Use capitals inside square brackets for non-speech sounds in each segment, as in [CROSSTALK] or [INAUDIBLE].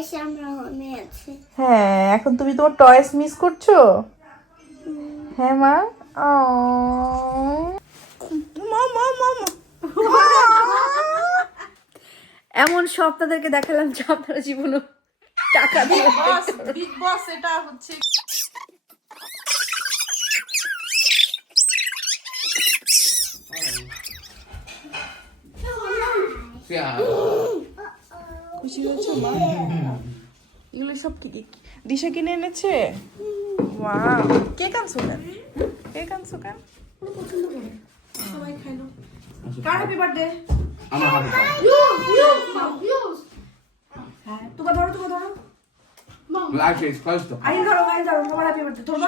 টয়স আমার মনে আছে হ্যাঁ এখন তুমি তোমার টয়েস মিস করছ? হ্যাঁ মা। ও মা মা এমন সব তাদেরকে দেখালাম যে আপনারা জীবনে টাকা দিয়ে বিগ বস এটা হচ্ছে খুশি হয়েছো মা? এগুলো সব কি কি- দিশা কিনে এনেছে? ওয়াও। কে কানছো কেন? কে কানছো কেন? কার হ্যাপি বার্থডে আমার হাতে দাও। হ্যাঁ তোমার ধরো ধরো।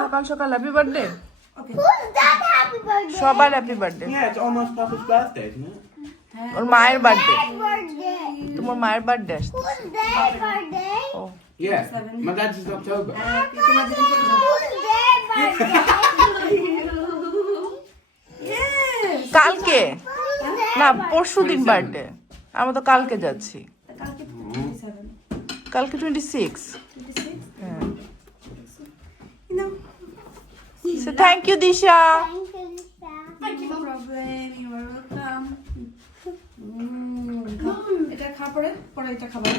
সকাল সকাল হ্যাপি বার্থডে? সবার হ্যাপি বার্থডে হ্যাঁ, ওর মায়ের বার্থডে তোমার মায়ের বার্থডে কালকে? না পরশু দিন বার্থডে আমরা তো কালকে যাচ্ছি। কালকে টোয়েন্টি সিক্স সে থ্যাংক ইউ দিশা এটা খাবার?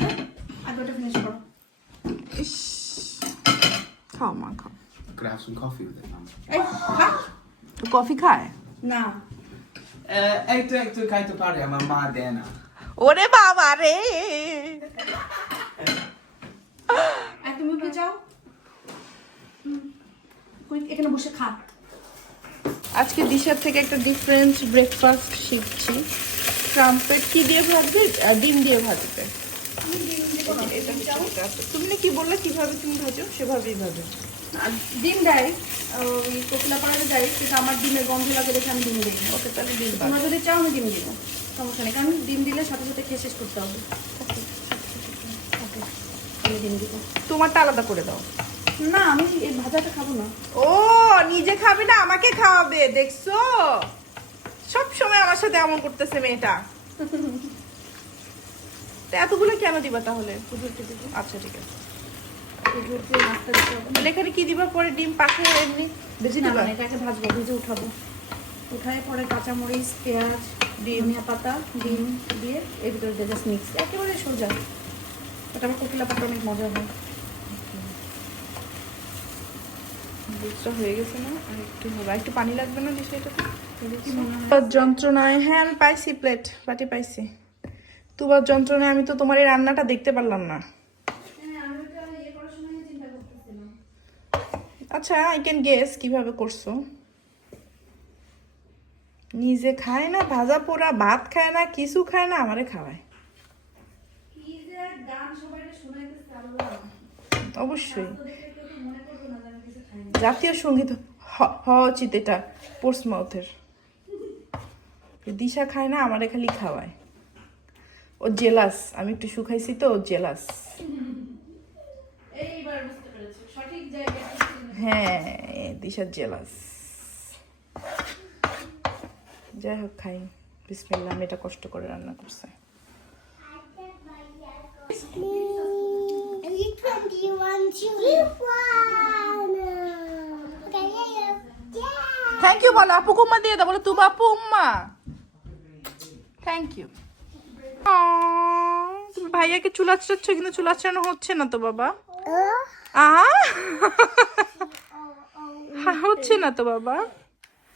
আগে ওটা ফিনিশ করো। ইস। খাও মা খাও। Could I have some coffee with it, Mum? এই খা। কফি খায়? না। I'm a mad Dana. ওরে বাবা রে। আর তুমি কি চাও? হুম। কই এখানে বসে খা। আজকে দিশার থেকে একটা ডিফারেন্ট ব্রেকফাস্ট শিখছি। ট্রাম্পেট কি দিয়ে ভাজবে ডিম দিয়ে ভাজবে এটা। তুমি না কি বললে কীভাবে তুমি ভাজো সেভাবেই ভাজো ডিম দেয় ওই কোকিলা পাড়াতে দেয় কিন্তু আমার ডিমের গন্ধ লাগে দেখে আমি ডিম দিই ওকে তাহলে ডিম তোমরা যদি চাও আমি ডিম দিব সমস্যা নেই কারণ ডিম দিলে সাথে সাথে খেয়ে শেষ করতে হবে ওকে আমি ডিম দিব তোমারটা আলাদা করে দাও না আমি এই ভাজাটা খাব না ও নিজে খাবে না আমাকে খাওয়াবে দেখছ সব সময় আমার সাথে এমন করতেছে মেয়েটা। তো এতগুলো কেন দিবা তাহলে? আচ্ছা ঠিক আছে। তাহলে এখানে কি দিবা? পরে ডিম পাশে এমনি বেশি না দিবা? না এটাকে ভাজবো ভেজে উঠাবো। উঠায় পরে কাঁচামরিচ পেঁয়াজ। ধনিয়া পাতা ডিম দিয়ে এর ভিতরে জাস্ট মিক্স একেবারে সোজা। এটা আমার কোকিলা পাতা অনেক মজা হয়। দুধটা হয়ে গেছে না? আর একটু হবে। একটু পানি লাগবে না দিশা এটাতে? মনে যন্ত্রণায় হ্যাঁ আমি পাইছি প্লেট বাটি পাইছি। তোমার যন্ত্রণায় আমি তো তোমার এই রান্নাটা দেখতে পারলাম না। আচ্ছা আই ক্যান গেস কীভাবে করছ। নিজে খায় না, ভাজা পোড়া, ভাত খায় না, কিছু খায় না, আমারে খাওয়ায়। অবশ্যই। জাতীয় সংগীত হ- উচিত এটা পোস্ট মাউথের। দিশা খায় না আমারে খালি খাওয়ায়। ও জেলাস আমি একটু শুকাইছি তো ও জেলাস এইবার বুঝতে পেরেছি সঠিক জায়গায় হ্যাঁ দিশার জেলাস যাই হোক খাই। বিসমিল্লা আমি এটা কষ্ট করে রান্না করছে। You 21 too? You won! Okay, yeah, yeah. Yeah! Thank you বলো আপু কুম্মা দিয়ে দাও বলো তু বাপু উম্মা থ্যাংক ইউ তুমি ভাইয়াকে চুলাচ্ছাচ্ছ কিন্তু চুলাচ্ছানো হচ্ছে না তো বাবা। হচ্ছে না তো বাবা।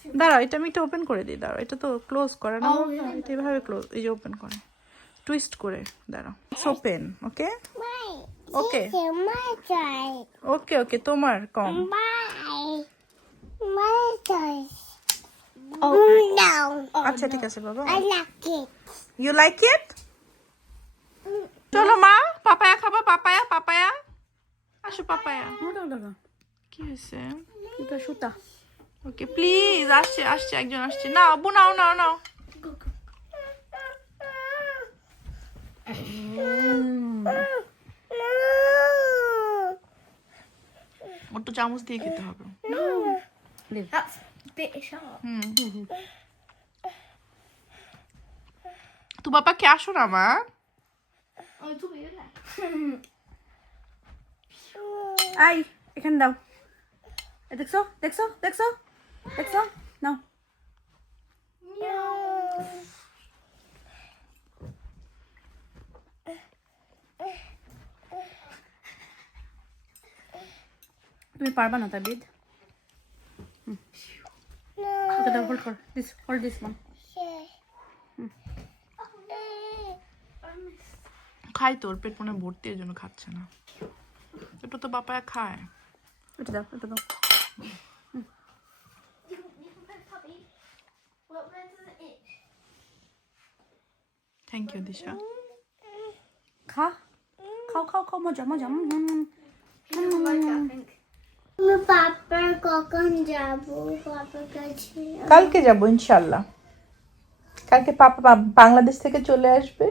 দাঁড়াও এটা আমি এটা ওপেন করে দিই দাঁড়াও। এটা তো ক্লোজ করে না। বাবা? এটা এভাবে ক্লোজ এই যে ওপেন করে। টুইস্ট করে দাঁড়াও। ওপেন ওকে choice. ওকে ওকে তোমার কম। My. Oh, no. আচ্ছা ঠিক আছে বাবা। I like it. You like it চলো মা পাপায়া খাবা পাপায়া পাপায়া। আসো পাপায়া। কি হয়েছে? এটা সুতা। ওকে প্লিজ আসছে আসছে একজন আসছে। না আব্বু নাও নাও নাও। ওর তো চামচ দিয়ে খেতে হবে। That's a bit sharp. [LAUGHS] তো বাবা কে আসো না মা? Oh. [LAUGHS] আই এখানে দাও। এ দেখছ? দেখছ? দেখছ? দেখছ? নাও। তুমি পারবা না তাবিদ। কর দিস হোল্ড দিস ওয়ান খাই তোর পেট মনে ভর্তি এর জন্য খাচ্ছে না। এটা তো বাপায় খায়। এটা দাও এটা দাও। Thank you Disha. খা খাও খাও খাও মজা মজা হুম, হুম, হুম। কখন যাব পাপার কাছে? কালকে যাব, ইনশাল্লাহ। কালকে পাপা বাংলাদেশ থেকে চলে আসবে।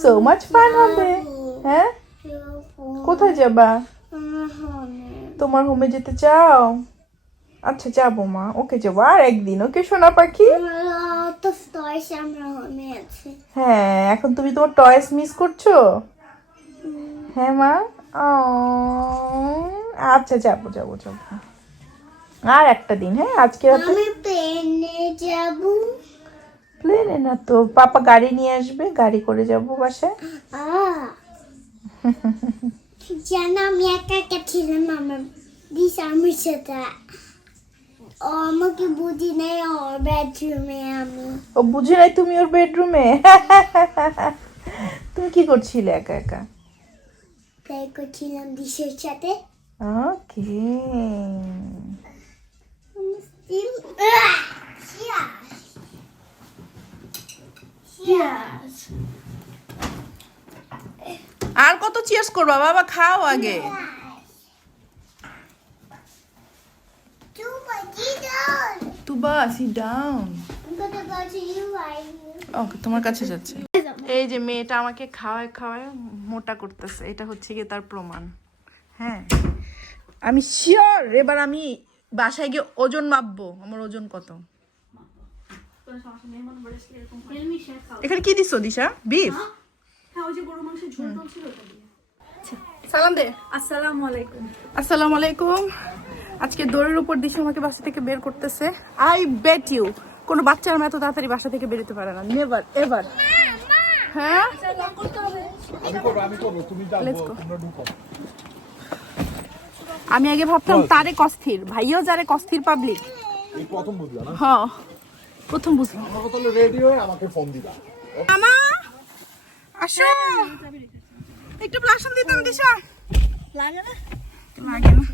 সো মাচ ফান হবে হ্যাঁ? কোথায় যাবা? তোমার হোমে যেতে চাও? আচ্ছা যাব মা, ওকে যাব। আর একদিন, ওকে সোনা পাখি? হ্যাঁ এখন তুমি তোমার টয়েস মিস করছ? হ্যাঁ মা? ও আচ্ছা যাব যাব যাব। আর একটা দিন হ্যাঁ আজকে রাতে? আমি প্লেনে যাব। প্লেনে না তো পাপা গাড়ি নিয়ে আসবে গাড়ি করে যাব বাসায়। জানো আমি একা একা ছিলাম আমার দিশামির সাথে ও আমাকে বুঝি নাই ওর বেডরুমে আমি। ও বুঝে নাই তুমি ওর বেডরুমে তুমি কি করছিলে একা একা? প্লে করছিলাম দিশার সাথে। ওকে Still... আর কত চিয়ার্স করবা? বাবা, খাও আগে. ওকে তোমার কাছে যাচ্ছে। এই যে মেয়েটা আমাকে খাওয়ায় খাওয়ায় মোটা করতেছে। এটা হচ্ছে গিয়ে তার প্রমাণ। হ্যাঁ। আমি শিওর এবার আমি বাসায় গিয়ে ওজন মাপবো। আমার ওজন কত? এখানে কি দিছো দিশা? বিফ সালাম দে। আসসালামু আলাইকুম আসসালামু আলাইকুম আজকে দৌড়ের উপর দিশা আমাকে বাসা থেকে বের করতেছে। আই বেট ইউ কোনো বাচ্চার মেয়ে এত তাড়াতাড়ি বাসা থেকে বেরোতে পারে না। নেভার এভার হ্যাঁ. আমি আগে ভাবতাম তারে কস্থির ভাইও যারে কস্থির পাবলিক প্রথম বুঝলা না? হ্যাঁ প্রথম বুঝলাম। আমাকে তাহলে রেডি হয়ে আমাকে ফোন দিবা। মামা আসো। একটু প্লাসন দিতাম দিশা। লাগে না? লাগে না।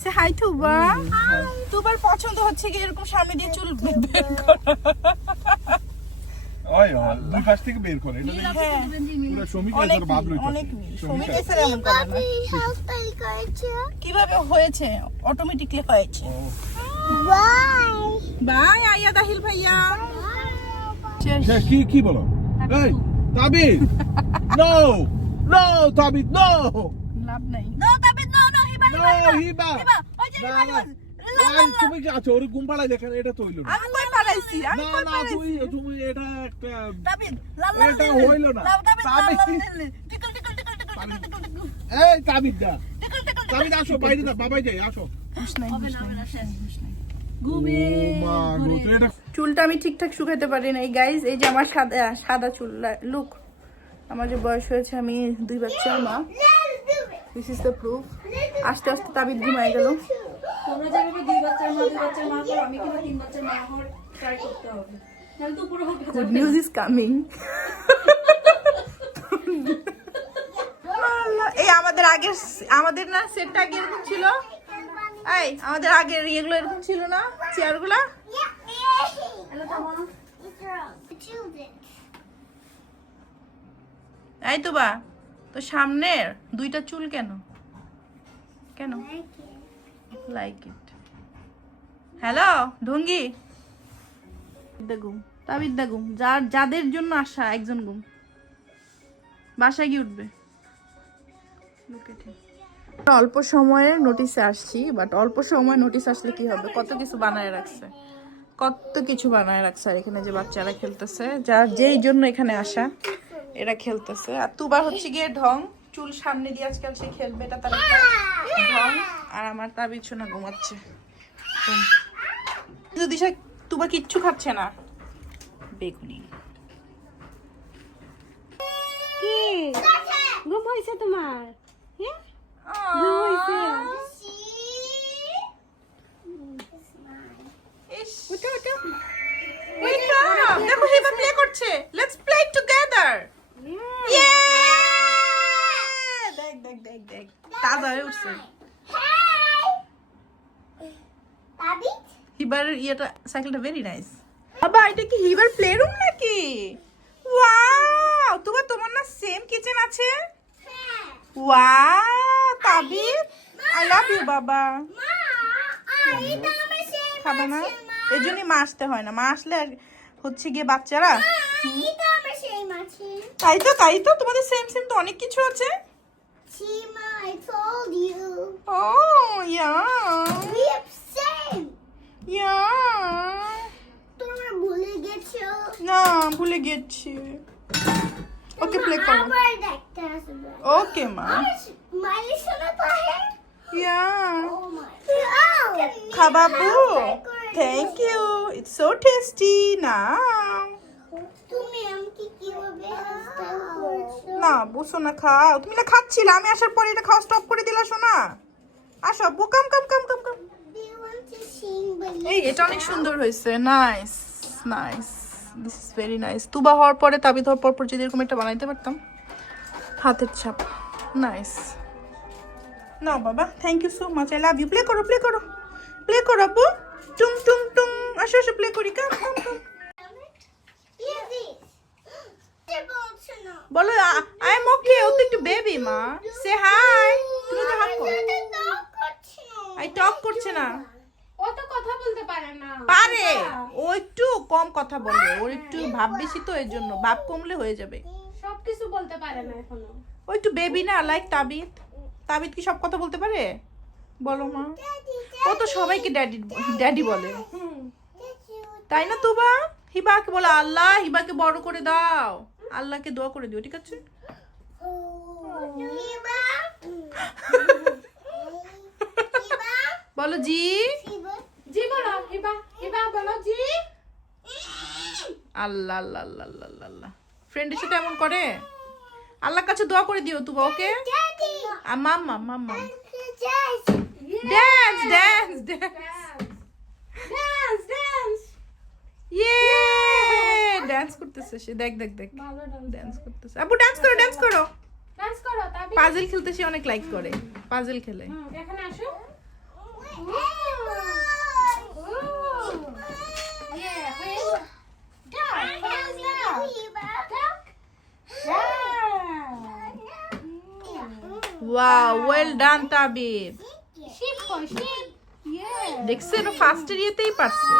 সে হাই তুবা। তুবার পছন্দ হচ্ছে কি এরকম সামনে দিয়ে চুল বের করা? ওই দুই পাশ থেকে বের করে এটা দেখি। পুরো শ্রমিক মিল, লইতাছে। অনেক শ্রমিক এসে এমন করে না? House by culture. কীভাবে হয়েছে? অটোমেটিকলি হয়েছে। Bye. বাই আইয়া দাহিল ভাইয়া। সে কি কি বলো? এই Tabid no no Tabid no লাভ নাই। No Tabid no no Hiba no Hiba ওই যে হিবা তুমি কি আছো? ওর ঘুম দেখেন এটা তো হইল না। আমি কই কই তুমি তুমি এটা একটা এটা হইল না। এই তাবিদ দা তাবিদ। আসো বাইরে না বাবাই যাই আসো। চুলটা আমি ঠিকঠাক শুকাতে পারি না এই গাইজ এই যে আমার সাদা সাদা চুল লুক আমার যে বয়স হয়েছে আমি দুই বাচ্চার মা। দিস ইজ দ্য প্রুফ আস্তে আস্তে তাবিদ ঘুমায় গেল। তোমরা যেভাবে দুই বাচ্চার মা দুই বাচ্চার মা করো আমি কিন্তু তিন বাচ্চার মা হওয়ার ট্রাই করতে হবে। নাহলে তো পুরো গুড নিউজ ইজ কামিং এই আমাদের আগের আমাদের না সেটটা আগে এরকম ছিল? এই আমাদের আগের ইয়েগুলো এরকম ছিল না? চেয়ারগুলো এই তো বা তো সামনের দুইটা চুল কেন? কেন? লাইক ইট হ্যালো ঢঙ্গি গুম তাবিদ্যা গুম যার যাদের জন্য আসা একজন গুম বাসায় গিয়ে উঠবে। Look at অল্প সময়ে নোটিসে আসছি বাট অল্প সময় নোটিস আসলে কি হবে? কত কিছু বানায় রাখছে। কত কিছু বানায় রাখছে আর এখানে যে বাচ্চারা খেলতেছে যার যেই জন্য এখানে আসা এরা খেলতেছে। আর তুবার হচ্ছে গিয়ে ঢং। চুল সামনে দিয়ে আজকাল সে খেলবে এটা তার ঢং। আর আমার তা বিছানা ঘুমাচ্ছে। কিন্তু দিশা তুবা কিচ্ছু খাচ্ছে না। বেগুনি। কি? ঘুম হয়েছে তোমার? হ্যাঁ? ঘুম হয়েছে? ইস। Wake দেখো হিবা প্লে করছে। লেটস প্লে টুগেদার দেখ দেখ দেখ দেখ তাজা হয়ে উঠছে? হিবার ইয়েটা সাইকেলটা ভেরি নাইস বাবা এটা কি হিবার প্লে রুম নাকি? ওয়াও তোমার তোমার না সেম কিচেন আছে? Wow Tabir I love you বাবা। খাবে না? এই জন্যই মা আসতে হয় না। মা আসলে আর হচ্ছে গিয়ে বাচ্চারা তাই তো তাই তো তোমাদের সেম সেম তো অনেক কিছু আছে। Chima, I told you. O yeah We have same. ইয়া তোমরা ভুলে গেছো না ভুলে গেছি ওকে প্লে করো আবার দেখতে আসবে ওকে মা মাইলি শোনা পাহে ইয়া Oh my. Oh. খাবাবু thank you it's so tasty না না বুঝছ না খাও। তুমি না খাচ্ছিলে আমি আসার পরে এটা খাওয়া স্টপ করে দিলা শোনা আসো আব্বু কাম কাম কাম কাম এই এটা অনেক সুন্দর হয়েছে। Nice nice this is very nice Tuba হওয়ার পরে তাবিদ হওয়ার পর যদি এরকম একটা বানাইতে পারতাম হাতের ছাপ। নাইস না বাবা thank you so much I love you play করো প্লে করো। প্লে করো আব্বু টুং টুং টুং আসো আসো প্লে করি। কাম কাম কাম Hear this. সে বলছো না [GASPS] বলো আই এম ওকে ও তো একটু বেবি মা। সে হাই তুমি তো হাত আই টক করছে না। ও তো কথা বলতে পারে না। পারে। ও একটু কম কথা বলে। ওর একটু ভাব বেশি তো এর জন্য ভাব কমলে হয়ে যাবে। সব কিছু বলতে পারে না এখনও। ও একটু বেবি না লাইক তাবিদ তাবিদ কি সব কথা বলতে পারে? বলো মা। ও তো সবাইকে ড্যাডি ড্যাডি বলে। তাই না তুবা? হিবাকে বলো আল্লাহ হিবাকে বড় করে দাও। আল্লাহকে দোয়া করে দিও ঠিক আছে. বলো জি। জি বলো হিবা হিবা বলো জি। আল্লাহ আল্লাহ আল্লাহ আল্লাহ আল্লাহ ফ্রেন্ডের সাথে এমন করে? আল্লাহর কাছে দোয়া করে দিও Tuba okay. Mamma mamma. Dance dance dance dance dance ইয়ে ড্যান্স করতেছে সে। দেখ দেখ দেখ। ভালো ডান্স ড্যান্স করতেছে। আপু ড্যান্স করো ডান্স করো। তাবি পাজল খেলতে সে অনেক লাইক করে। পাজল খেলে। এখানে আসো। দেখছেন ফার্স্টের ইয়েতেই পারছে।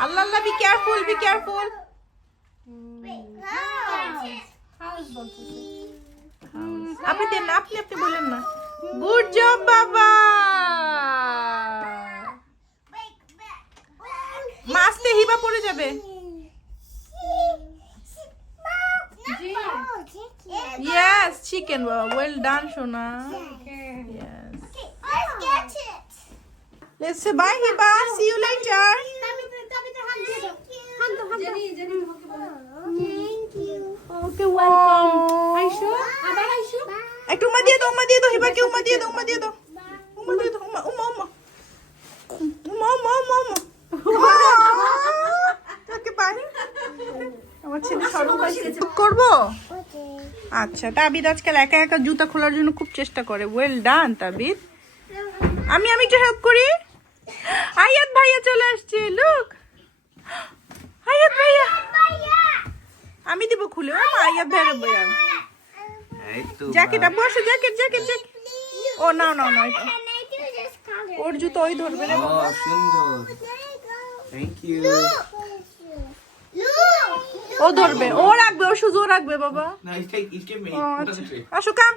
Allah Allah be careful be careful আপনি দেন না আপনি আপনি বলেন না। গুড জব বাবা মাসতে হিবা পড়ে যাবে। ইয়েস চিকেন বাবা ওয়েল ডান সোনা। Yes let's say bye Hiba see you later okay welcome আইসো আবার আইসো? একটু উমা দিয়ে দাও উমা দিয়ে দাও হিবাকে উমা দিয়ে দাও উমা দিয়ে দাও। উমা দিয়ে দাও উমা উমা উমা উমা উমা উমা উমা ওকে বাই আমার ছেলে সরম পাইছে করব। আচ্ছা তাবিদ আজকাল একা একা জুতা খোলার জন্য খুব চেষ্টা করে। Well done Tabid. আমি আমি একটু হেল্প করি। আয়াত ভাইয়া চলে আসছে লুক আয়াত ভাইয়া আমি দিব খুলে ও মা, আয়াত ভাইয়া বয়ান এই তো জ্যাকেট আব্বু আসো জ্যাকেট জ্যাকেট জ্যাকেট। ও না না না এটা। ওর জুতো ওই ধরবে রে ও সুন্দর। থ্যাংক ইউ ও ধরবে ও রাখবে ও ও রাখবে বাবা। আচ্ছা? আসো come.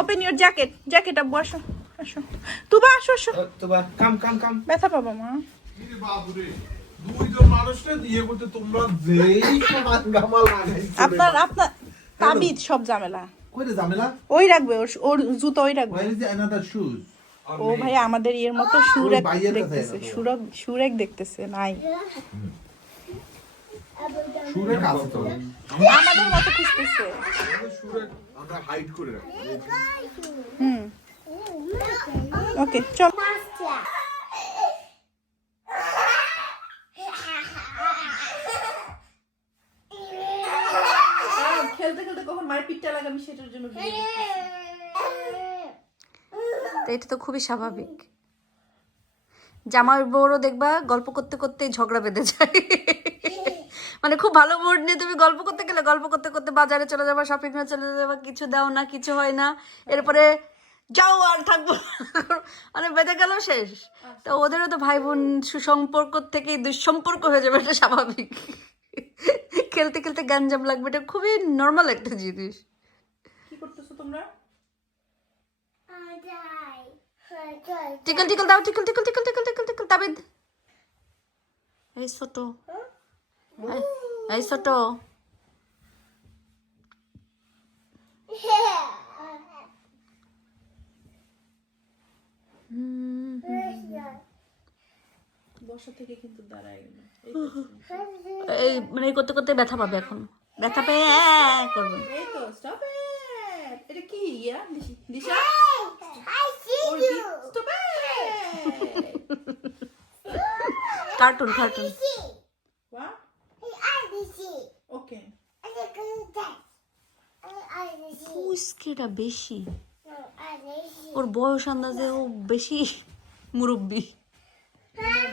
Open your jacket jacket আব্বু আসো আসো। তুবা আসো আসো। Oh, Tuba, come, come, come. ব্যথা পাবা মা। বাবুরে। দুইজন মানুষটা দিয়ে করতে তোমরা যেই সমান গামা লাগাইছো আপনার আপনার তাবিদ সব ঝামেলা। ওই রাখবে ওর ওর জুতো ওই রাখবে। ও ভাই আমাদের ইয়ের মতো সুরেক দেখতেছে। সুরক সুরেক দেখতেছে নাই। Shoe এর তো। আমাদের মতো খুঁজতেছে। Shoe আমরা hide করে রাখি। হুম। ওকে চল। খেলতে খেলতে কখন মায়ের পিঠটা লাগাবি সেটার জন্য তো এটা তো খুবই স্বাভাবিক। জামার বউরও দেখবা গল্প করতে করতে ঝগড়া বেঁধে যায়। মানে খুব ভালো মুড নিয়ে তুমি গল্প করতে গেলে গল্প করতে করতে বাজারে চলে যাবা শপিং মলে চলে যাবা, কিছু দাও না, কিছু হয় না। এরপরে যাও আর থাকব। মানে বেঁধে গেল শেষ। তো ওদেরও তো ভাই বোন সুসম্পর্ক থেকে দুঃসম্পর্ক হয়ে যাবে, এটা স্বাভাবিক। খেলতে খেলতে গ্যাঞ্জাম লাগবে এটা খুবই নর্মাল একটা জিনিস। কি করতেছো তোমরা? টিকল টিকল দাও tickle tickle tickle tickle tickle tickle তাবিদ। এই ছোট। এই- ছোট। বসা থেকে কিন্তু দাঁড়ায় গেল এই মানে এই করতে করতে ব্যথা পাবে এখন। ব্যথা পেয়ে করবে। এই তো স্টপ এটা কি? Yeah? Disha- Disha? [LAUGHS] I see you. Stop cartoon cartoon see. উস্কিটা বেশি. ওর বয়স আন্দাজে ও বেশি মুরব্বী।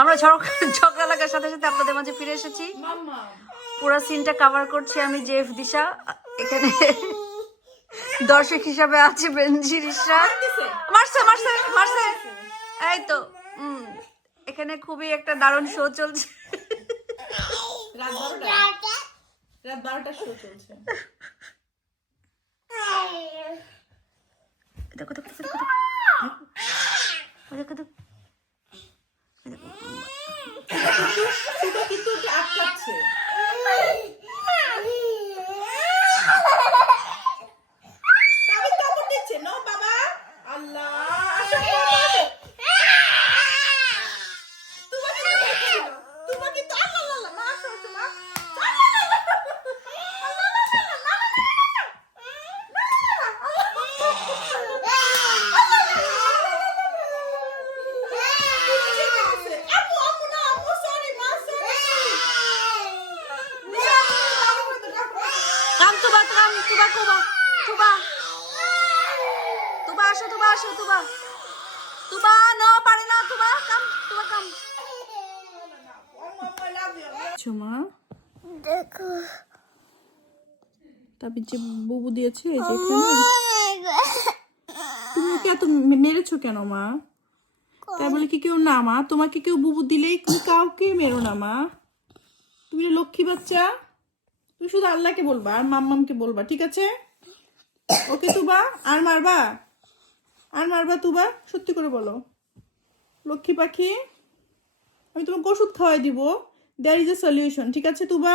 আমরা ঝগড়া লাগার সাথে সাথে আপনাদের মাঝে ফিরে এসেছি। পুরো সিনটা কভার করছি আমি জেফ দিশা। এখানে দর্শক হিসাবে আছে বেঞ্জি রিসা মারছে মারছে মারছে। এই তো এখানে খুবই একটা দারুণ শো চলছে। রাত বারোটা। রাত বারোটার শো চলছে। দেখো দেখো দেখো দেখো দেখো দেখো সুতো কিন্তু ওকে আটকাচ্ছে। তোমাকে তো দেখে দিল। তোমাকে তো আল্লাহ আল্লাহ আল্লাহ, মা আসো আসো মা আপু আপু না আপু সরি মা সরি কাম তুবা কাম তুবা কুবা তুবা তুবা আসো তুবা আসো তুবা তুবা ন পারে না তুবা কাম তুবা কাম মা দেখো তারপর যে যে এখানে। তুমি ওকে এত মেরেছো কেন মা? তাই বলে কি কেউ না মা? তোমাকে কেউ বুবু দিলেই তুমি কাউকে মেরো না মা। তুমি লক্ষ্মী বাচ্চা। তুমি শুধু আল্লাহকে বলবা আর মাম্মামকে বলবা ঠিক আছে? ওকে তুবা আর মারবা? আর মারবা তুবা? সত্যি করে বলো। লক্ষ্মী পাখি আমি তোমাকে ওষুধ খাওয়াই দিব। দ্যার ইজ এ সলিউশন ঠিক আছে তুবা?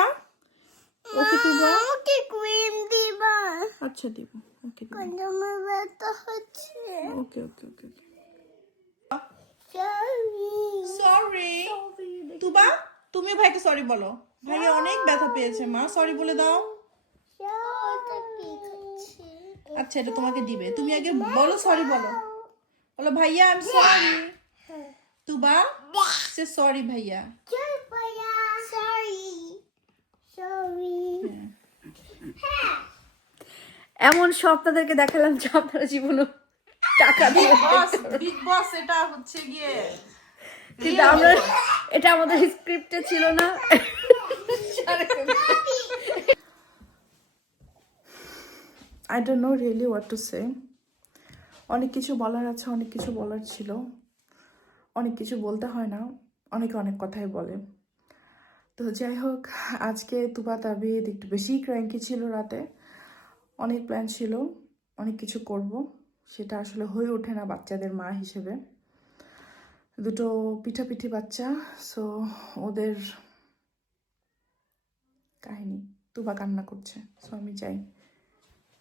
ওকে তুবা ওকে ক্রিম দিবা। আচ্ছা দিব ওকে দিব। আমার ব্যথা হচ্ছে। ওকে ওকে ওকে সরি সরি তুবা তুমি ভাইকে সরি বলো। ভাইয়া অনেক ব্যথা পেয়েছে মা সরি বলে দাও। আচ্ছা এটা তোমাকে দিবে। তুমি আগে বলো সরি বলো। বলো ভাইয়া আমি সরি তুবা সে সরি ভাইয়া। এমন সব আপনাদেরকে দেখালাম যে আপনারা জীবনে টাকা দিয়ে বিগ বস এটা হচ্ছে গিয়ে কিন্তু আমরা এটা আমাদের স্ক্রিপ্টে ছিল না। I don't know really what to say. অনেক কিছু বলার আছে অনেক কিছু বলার ছিল। অনেক কিছু বলতে হয় না অনেকে অনেক কথাই বলে। তো যাই হোক, আজকে তুবা তাবিদ একটু বেশি ক্র্যাঙ্কি ছিল রাতে। অনেক প্ল্যান ছিল, অনেক কিছু করব। সেটা আসলে হয়ে ওঠে না বাচ্চাদের মা হিসেবে। দুটো পিঠাপিঠি বাচ্চা সো ওদের কাহিনী, তুবা কান্না করছে। সো আমি যাই।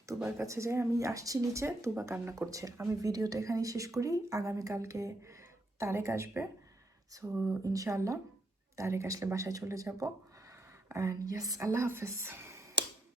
তুবার কাছে যাই, আমি আসছি নিচে, তুবা কান্না করছে। আমি ভিডিওটা এখানেই শেষ করি, আগামীকালকে তারেক আসবে। সো ইনশাআল্লাহ। তারেক আসলে বাসায় চলে যাব। অ্যান্ড ইয়েস আল্লাহ হাফেজ।